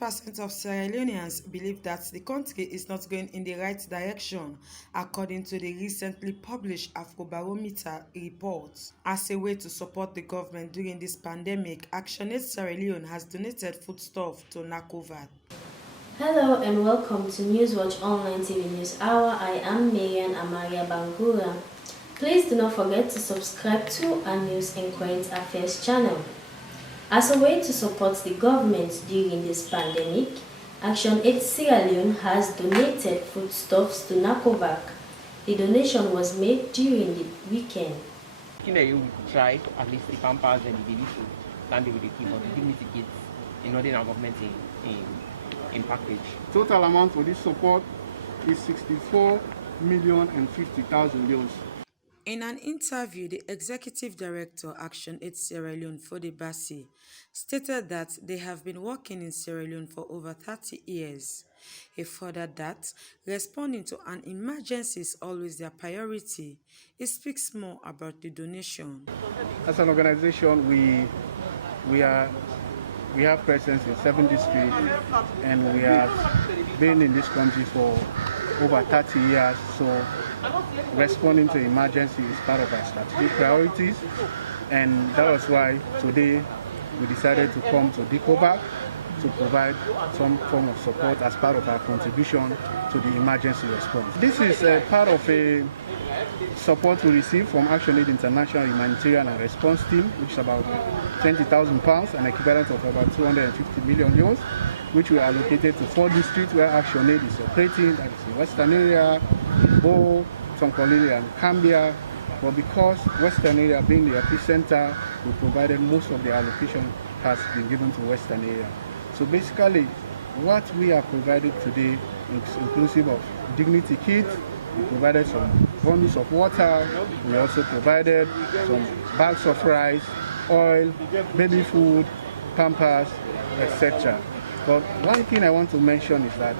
98% of Sierra Leoneans believe that the country is not going in the right direction, according to the recently published Afrobarometer report. As a way to support the government during this pandemic, ActionAid Sierra Leone has donated foodstuff to NACOVAT. Hello and welcome to Newswatch Online TV News Hour. I am Marian Amaria Bangura. Please do not forget to subscribe to our News and Current Affairs channel. As a way to support the government during this pandemic, ActionAid Sierra Leone has donated foodstuffs to NACOVAC. The donation was made during the weekend. You try at least the Pampers and the baby food and with the key for the dignity kids in order our government in package. Total amount for this support is 64,050,000 euros. In an interview, the Executive Director, ActionAid Sierra Leone, Fode Bassi, stated that they have been working in Sierra Leone for over 30 years. He furthered that responding to an emergency is always their priority. He speaks more about the donation. As an organization, we have presence in 7 districts, and we have been in this country for over 30 years. So responding to emergency is part of our strategic priorities, and that was why today we decided to come to DICOVAC to provide some form of support as part of our contribution to the emergency response. This is a part of a support we received from ActionAid International Humanitarian and Response Team, which is about £20,000, an equivalent of about 250 million euros, which we allocated to 4 districts where ActionAid is operating, that is the Western area, Bo, Tonkolili and Cambia. But because Western area being the epicenter, we provided most of the allocation has been given to Western area. So basically, what we have provided today is inclusive of dignity kits. We provided some bundles of water. We also provided some bags of rice, oil, baby food, Pampers, etc. But one thing I want to mention is that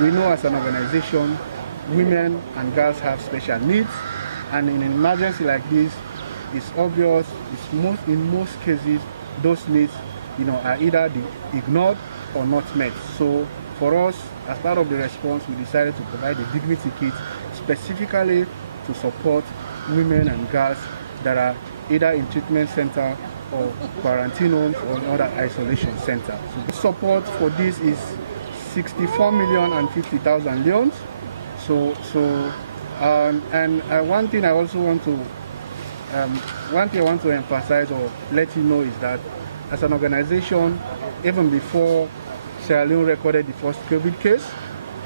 we know as an organization, women and girls have special needs, and in an emergency like this, it's obvious. In most cases, those needs, are either ignored or not met. So for us, as part of the response, we decided to provide a dignity kit specifically to support women and girls that are either in treatment center or quarantine homes or other isolation centers. So the support for this is 64,050,000 leones. One thing I want to emphasize or let you know is that as an organization, even before Sierra Leone recorded the first COVID case,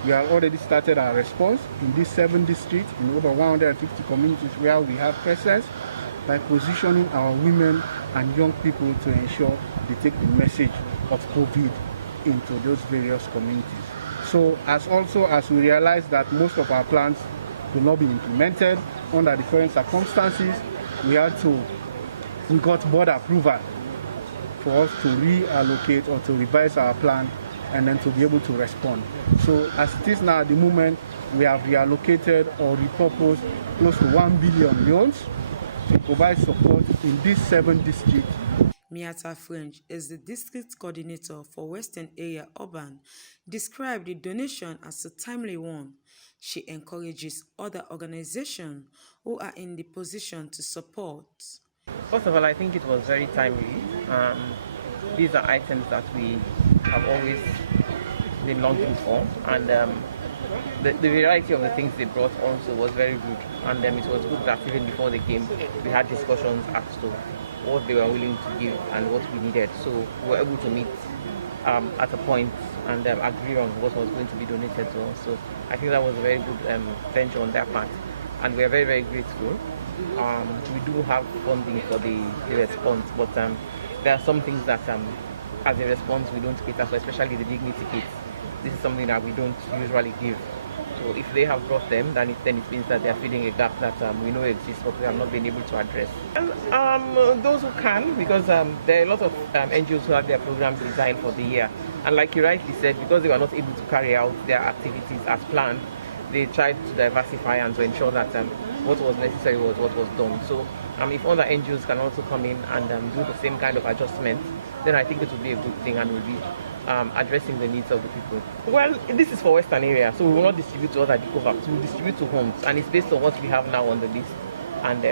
we have already started our response in these 7 districts in over 150 communities where we have presence by positioning our women and young people to ensure they take the message of COVID into those various communities. So as we realize that most of our plans will not be implemented under the current circumstances, we got board approval for us to reallocate or to revise our plan and then to be able to respond. So as it is now at the moment, we have reallocated or repurposed close to 1 billion loans to provide support in these 7 districts. Miata French is the district coordinator for Western Area Urban, described the donation as a timely one. She encourages other organizations who are in the position to support. First of all, I think it was very timely. These are items that we have always been longing for, and the variety of the things they brought also was very good, and it was good that even before they came, we had discussions as to what they were willing to give and what we needed. So we were able to meet at a point and agree on what was going to be donated to us. So I think that was a very good venture on their part, and we are very, very grateful. We do have funding for the response, but there are some things that as a response we don't cater for, especially the dignity kits. This is something that we don't usually give. So if they have brought them, then it means that they are filling a gap that we know exists, but we have not been able to address. And those who can, because there are a lot of NGOs who have their programs designed for the year. And like you rightly said, because they were not able to carry out their activities as planned, they tried to diversify and to ensure that what was necessary was what was done. So if other NGOs can also come in and do the same kind of adjustment, then I think it will be a good thing and will be addressing the needs of the people. Well, this is for Western area, so we will not distribute to other DCOVAX. We will distribute to homes, and it's based on what we have now on the list. And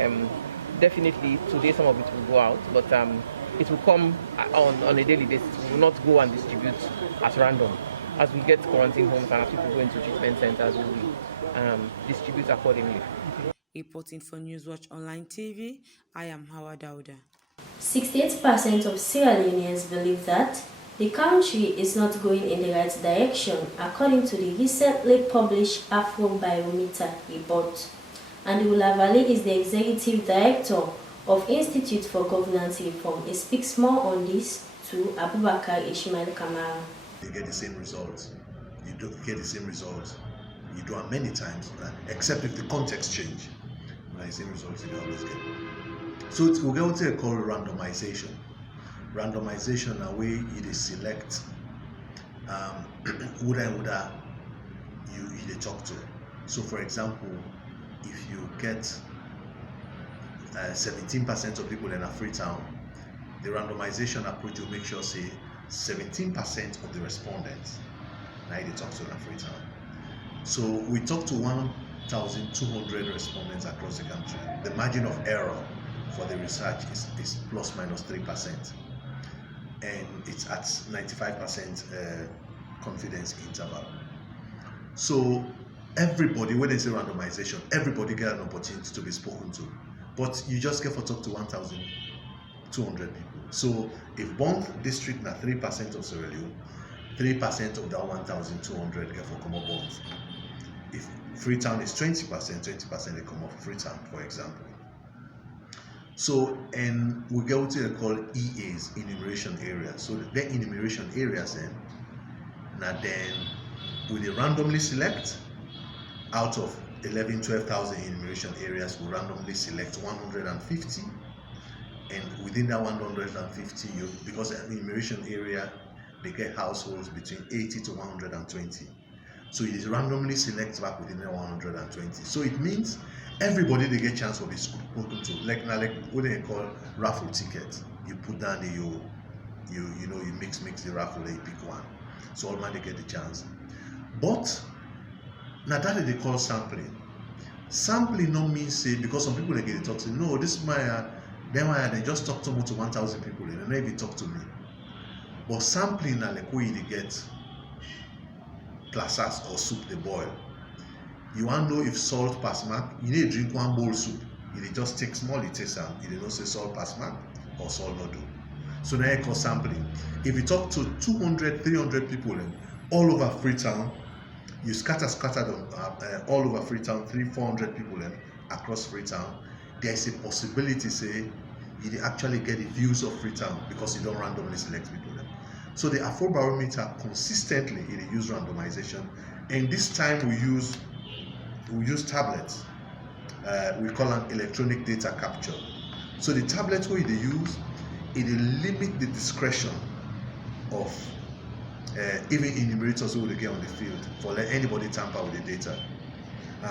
definitely today some of it will go out, but it will come on a daily basis. We will not go and distribute at random. As we get quarantine homes and as people go into treatment centers, we will distribute accordingly. Reporting for Newswatch Online TV, I am Hawa Dauda. 68% of Sierra Leoneans believe that the country is not going in the right direction, according to the recently published Afrobarometer report. And Ulavali is the executive director of Institute for Governance Reform. He speaks more on this to Abubakar Ishmael Kamara. You get the same results. You don't get the same results. You do it many times, except if the context change. The same results you always get. So we'll go to a called randomization. Randomization, a way it is select who you talk to. So for example, if you get 17% of people in a Freetown, the randomization approach will make sure say 17% of the respondents now they talk to in a Freetown. So we talk to 1,200 respondents across the country. The margin of error for the research is plus minus 3%, and it's at 95% confidence interval. So everybody, when they say randomization, everybody get an opportunity to be spoken to, but you just get for talk to 1,200 people. So if Bond district na 3% of Sierra Leone, 3% of that 1,200 get for common bonds. If Freetown is 20%, 20% they come off Freetown, for example. So, and we get what they call EAs, enumeration areas. So the enumeration areas then we they randomly select out of 12,000 enumeration areas, we randomly select 150, and within that 150, because the enumeration area, they get households between 80 to 120. So it is randomly select back within the 120. So it means everybody they get chance to be spoken to. Like what they call raffle ticket. You put down the you mix the raffle, you pick one. So all man they get the chance. But now that they call sampling. Sampling no means say because some people they get to talk say no, this is my they just talk to 1,000 people and they never talk to me. But sampling na like where they get plaças or soup they boil. You want to know if salt pass mark, you need to drink one bowl soup. You just take small, it takes some. You don't say salt pass mark or salt not do. So now you call sampling. If you talk to 200, 300 people all over Freetown, you scatter them all over Freetown, 300-400 people across Freetown, there is a possibility say you actually get the views of Freetown because you don't randomly select people. So the Afrobarometer consistently it use randomization, and this time we use tablets. We call them electronic data capture. So the tablet we use it limit the discretion of even enumerators who will get on the field for let anybody tamper with the data.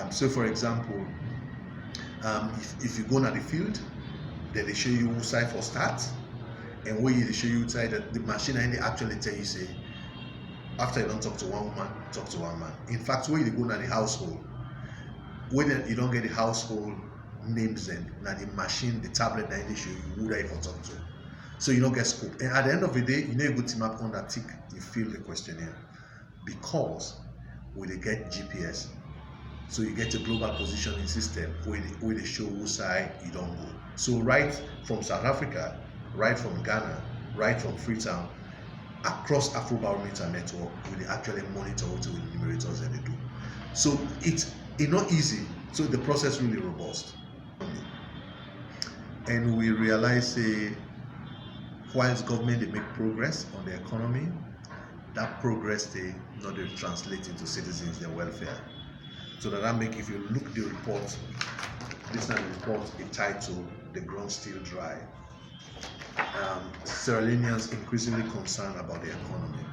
So for example, if you go on the field, then they show you who side for start. And when they show you inside the machine and they actually tell you say, after you don't talk to one woman, talk to one man. In fact, when you go to the household, when you don't get the household names then, now the machine, the tablet that they show you who they even talk to. So you don't get scope. And at the end of the day, you know you go team up on that tick, you fill the questionnaire. Because when they get GPS, so you get a global positioning system where they show who side you don't go. So right from South Africa, right from Ghana, right from Freetown, across Afrobarometer network, we actually monitor what the enumerators that they do. So it's not easy. So the process really robust. And we realize whilst government they make progress on the economy, that progress they not translate into citizens their welfare. So that make if you look the report, this is the report entitled "The Ground Still Dry." Sierra Leoneans increasingly concerned about the economy.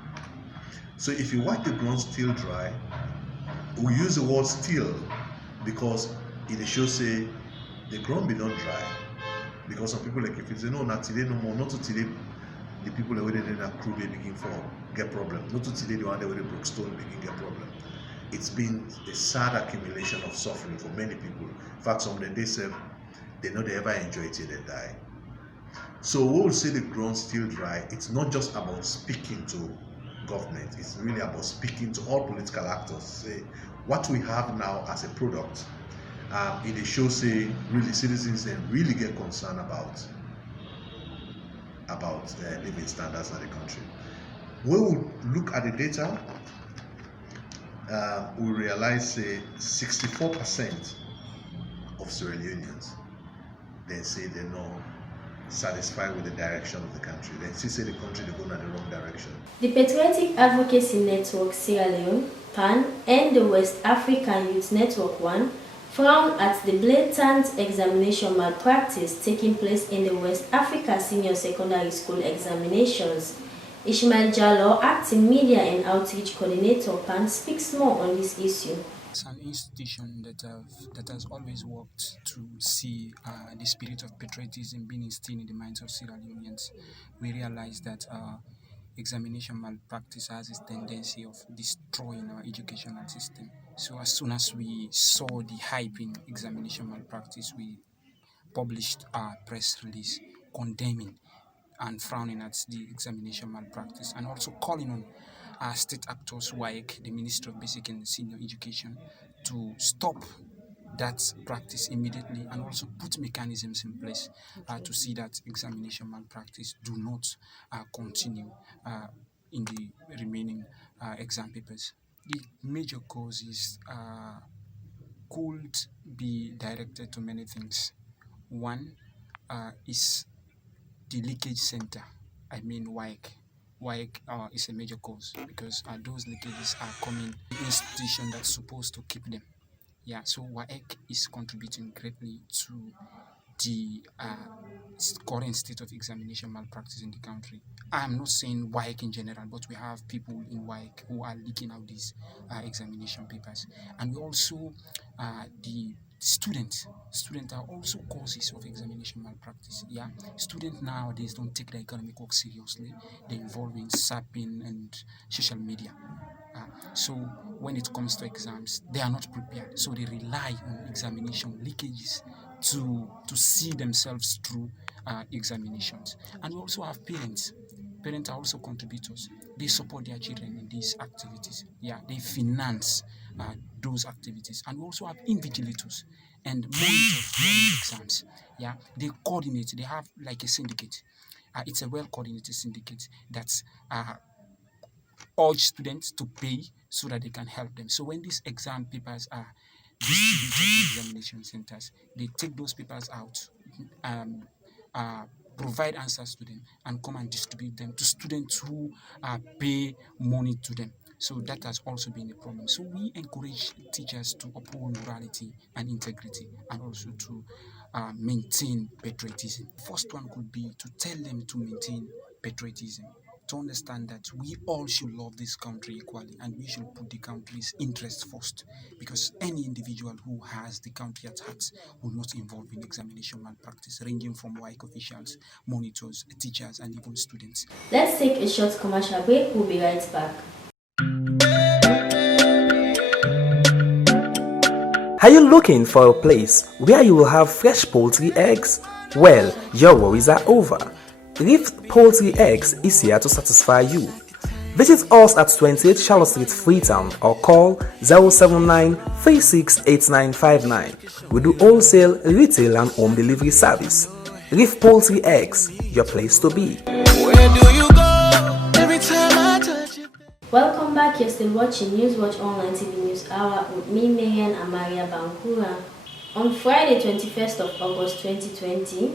So if you watch the ground still dry, we use the word still because it shows say the ground be not dry. Because some people like if you say no, not today no more, not today, the people that were in that crew they begin for get problem. Not today the one that with Brookstone begin get problem. It's been a sad accumulation of suffering for many people. In fact, some of them they say they know they ever enjoy it till they die. So we will say the ground still dry. It's not just about speaking to government. It's really about speaking to all political actors. Say what we have now as a product. It shows say really citizens then really get concerned about living standards in the country. When we look at the data, we realize 64% of Sierra Leoneans they say they're not satisfied with the direction of the country. They still say the country is going in the wrong direction. The Patriotic Advocacy Network Sierra Leone, PAN, and the West African Youth Network, WAN, frown at the blatant examination malpractice taking place in the West Africa Senior Secondary School examinations. Ishmael Jallo, Acting Media and Outreach Coordinator, PAN, speaks more on this issue. It's an institution that has always worked to see the spirit of patriotism being instilled in the minds of Sierra Leoneans. We realize that examination malpractice has this tendency of destroying our educational system. So as soon as we saw the hype in examination malpractice, we published a press release condemning and frowning at the examination malpractice, and also calling on state actors, WAEC, the Ministry of Basic and Senior Education, to stop that practice immediately and also put mechanisms in place to see that examination malpractice do not continue in the remaining exam papers. The major causes could be directed to many things. One is the leakage center, WAEC. WAEC is a major cause because those leakages are coming to the institution that's supposed to keep them. So WAEC is contributing greatly to the current state of examination malpractice in the country. I'm not saying WAEC in general, but we have people in WAEC who are leaking out these examination papers. And we also, the students are also causes of examination malpractice. Students nowadays don't take their academic work seriously. They're involved in sapping and social media. So when it comes to exams, they are not prepared. So they rely on examination leakages to see themselves through examinations. And we also have parents. Parents are also contributors. They support their children in these activities. They finance those activities. And we also have invigilators and monitors during exams. They coordinate. They have like a syndicate. It's a well-coordinated syndicate that's urge students to pay so that they can help them. So when these exam papers are distributed in examination centers, they take those papers out, provide answers to them, and come and distribute them to students who pay money to them. So that has also been a problem. So we encourage teachers to uphold morality and integrity, and also to maintain patriotism. First one could be to tell them to maintain patriotism, to understand that we all should love this country equally and we should put the country's interests first, because any individual who has the country at heart will not involve in examination malpractice, ranging from WAEC officials, monitors, teachers, and even students. Let's take a short commercial break. We'll be right back. Are you looking for a place where you will have fresh poultry eggs? Well, your worries are over. Reef Poultry Eggs is here to satisfy you. Visit us at 28 Charlotte Street, Freetown, or call 079-368959. We do wholesale, retail, and home delivery service. Reef Poultry Eggs, your place to be. Where do you go every time I touch you? Welcome back. You're still watching Newswatch Online TV News Hour with me, Marian Amaria Bankura. On Friday, 21st of August 2020,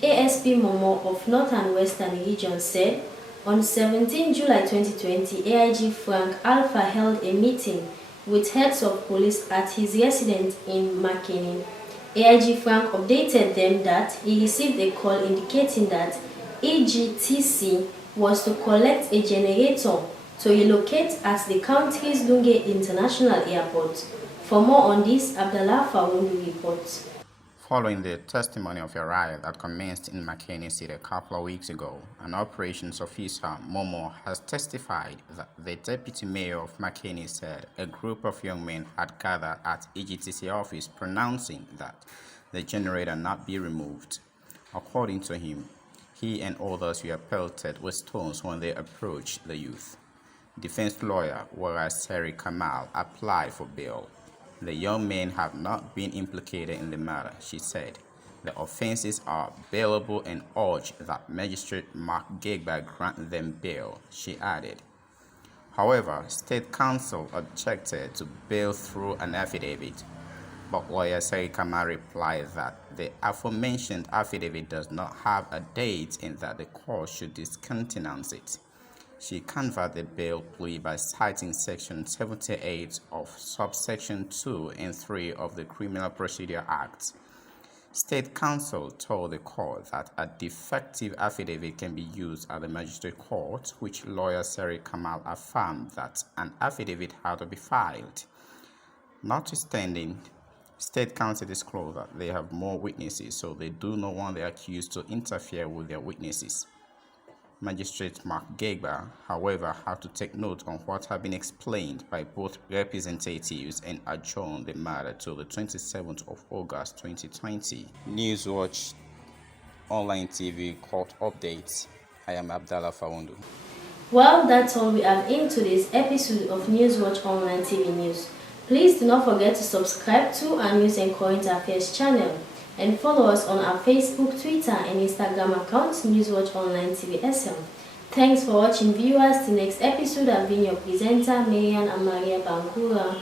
ASP Momo of North and Western Region said, on 17 July 2020, AIG Frank Alpha held a meeting with heads of police at his residence in Makeni. AIG Frank updated them that he received a call indicating that EGTC was to collect a generator to relocate at the country's Lunge International Airport. For more on this, Abdallah Fawundu reports. Following the testimony of a riot that commenced in McKinney City a couple of weeks ago, an operations officer, Momo, has testified that the deputy mayor of McKinney said a group of young men had gathered at EGTC office pronouncing that the generator not be removed. According to him, he and others were pelted with stones when they approached the youth. Defense lawyer Wara Seri Kamal applied for bail. The young men have not been implicated in the matter, she said. The offenses are bailable and urged that Magistrate Mark Gegba grant them bail, she added. However, State Counsel objected to bail through an affidavit, but lawyer Seri Kamal replied that the aforementioned affidavit does not have a date and that the court should discountenance it. She canvassed the bail plea by citing Section 78 of subsection 2 and 3 of the Criminal Procedure Act. State Counsel told the court that a defective affidavit can be used at the magistrate court, which lawyer Seri Kamal affirmed that an affidavit had to be filed. Notwithstanding, State Counsel disclosed that they have more witnesses, so they do not want the accused to interfere with their witnesses. Magistrate Mark Gegba, however, had to take note on what had been explained by both representatives and adjourned the matter to the 27th of August 2020. Newswatch Online TV Court Updates. I am Abdallah Fawundu. Well, that's all we have in today's episode of Newswatch Online TV News. Please do not forget to subscribe to our News and Current Affairs channel and follow us on our Facebook, Twitter, and Instagram accounts, Newswatch Online TV SL. Thanks for watching, viewers. The next episode, I've been your presenter, Marian Amaria Bangura.